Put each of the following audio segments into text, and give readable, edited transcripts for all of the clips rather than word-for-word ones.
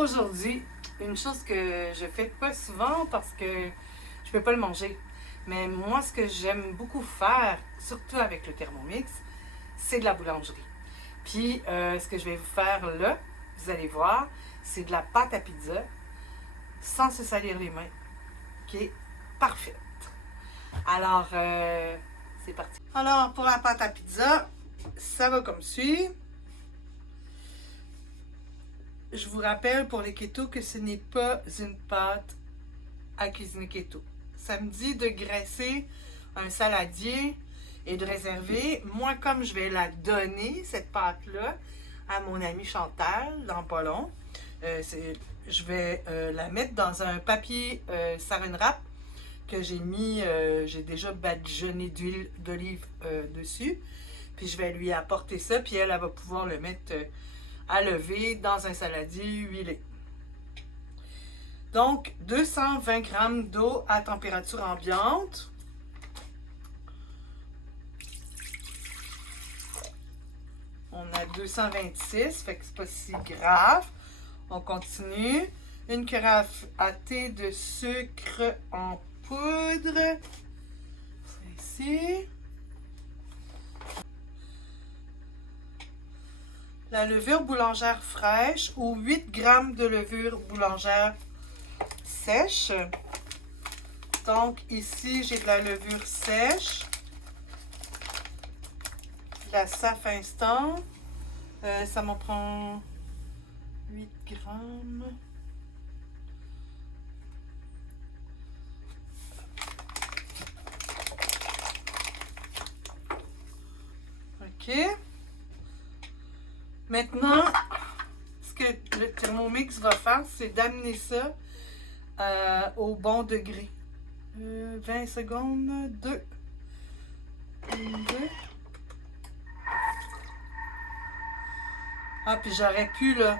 aujourd'hui, une chose que je fais pas souvent parce que je peux pas le manger. Mais moi, ce que j'aime beaucoup faire, surtout avec le Thermomix, c'est de la boulangerie. Puis, ce que je vais vous faire là, vous allez voir, c'est de la pâte à pizza sans se salir les mains, qui est parfaite. Alors, c'est parti. Alors, pour la pâte à pizza, ça va comme suit. Je vous rappelle pour les keto que ce n'est pas une pâte à cuisiner keto. Ça me dit de graisser un saladier et de réserver. Moi, comme je vais la donner, cette pâte-là, à mon amie Chantal, dans pas long, je vais la mettre dans un papier saran wrap que j'ai déjà badigeonné d'huile d'olive dessus. Puis je vais lui apporter ça, puis elle va pouvoir le mettre à lever dans un saladier huilé. Donc, 220 g d'eau à température ambiante. On a 226, fait que c'est pas si grave. On continue. Une carafe à thé de sucre en poudre. C'est ici. La levure boulangère fraîche ou 8 g de levure boulangère sèche. Donc ici, j'ai de la levure sèche. De la SAF instant. Ça m'en prend 8 g. OK. Maintenant, ce que le Thermomix va faire, c'est d'amener ça au bon degré. 20 secondes, 2. 1, 2. Ah, puis j'aurais pu, là.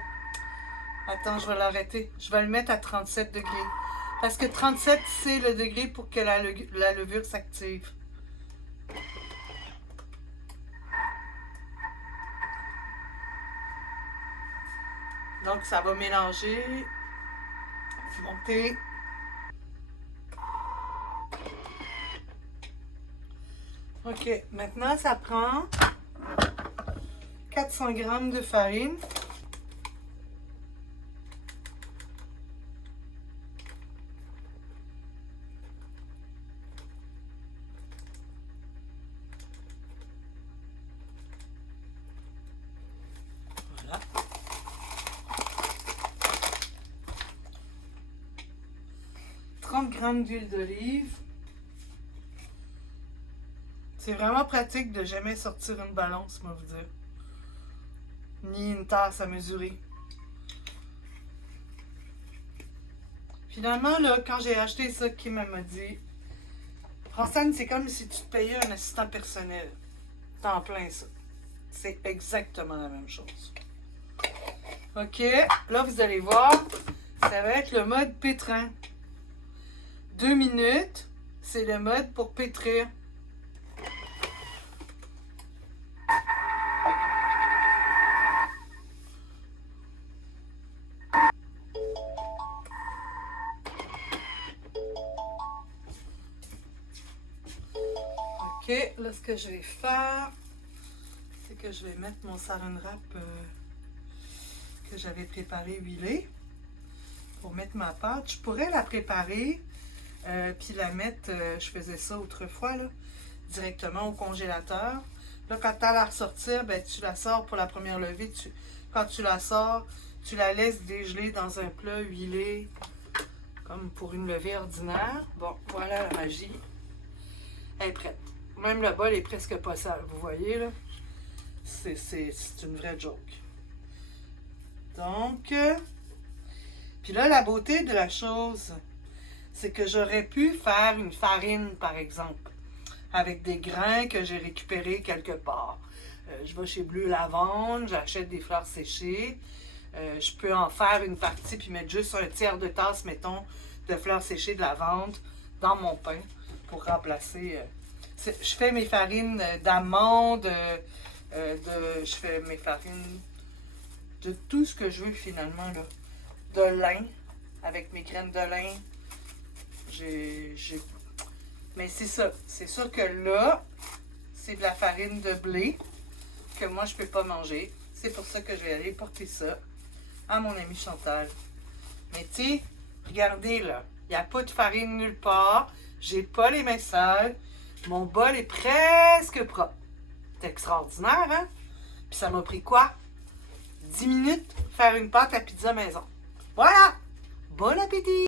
Attends, je vais l'arrêter. Je vais le mettre à 37 degrés. Parce que 37, c'est le degré pour que la levure s'active. Donc, ça va mélanger, monter. OK, maintenant, ça prend 400 g de farine. Voilà. 30 g d'huile d'olive. C'est vraiment pratique de jamais sortir une balance, moi vous dire. Ni une tasse à mesurer. Finalement, là, quand j'ai acheté ça, Kim m'a dit Roxane, c'est comme si tu te payais un assistant personnel. T'en plein ça. C'est exactement la même chose. OK, là vous allez voir, ça va être le mode pétrin. 2 minutes, c'est le mode pour pétrir. OK, là ce que je vais faire, c'est que je vais mettre mon saran wrap que j'avais préparé huilé pour mettre ma pâte. Je pourrais la préparer puis la mettre, je faisais ça autrefois, là, directement au congélateur. Là, quand tu as à la ressortir, ben, tu la sors pour la première levée. Quand tu la sors, tu la laisses dégeler dans un plat huilé, comme pour une levée ordinaire. Bon, voilà la magie. Elle est prête. Même le bol est presque pas sale, vous voyez, là. C'est une vraie joke. Donc, puis là, la beauté de la chose, c'est que j'aurais pu faire une farine, par exemple, avec des grains que j'ai récupérés quelque part. Je vais chez Bleu Lavande, j'achète des fleurs séchées. Je peux en faire une partie puis mettre juste un tiers de tasse, mettons, de fleurs séchées de lavande dans mon pain pour remplacer. Je fais mes farines d'amandes, je fais mes farines de tout ce que je veux finalement, là. de lin, avec mes graines de lin. Mais c'est ça. C'est sûr que là, c'est de la farine de blé que moi, je peux pas manger. C'est pour ça que je vais aller porter ça à mon amie Chantal. Mais tu sais, regardez là, il n'y a pas de farine nulle part. J'ai pas les mains sales. Mon bol est presque propre. C'est extraordinaire, hein? Puis ça m'a pris quoi? 10 minutes faire une pâte à pizza maison. Voilà! Bon appétit!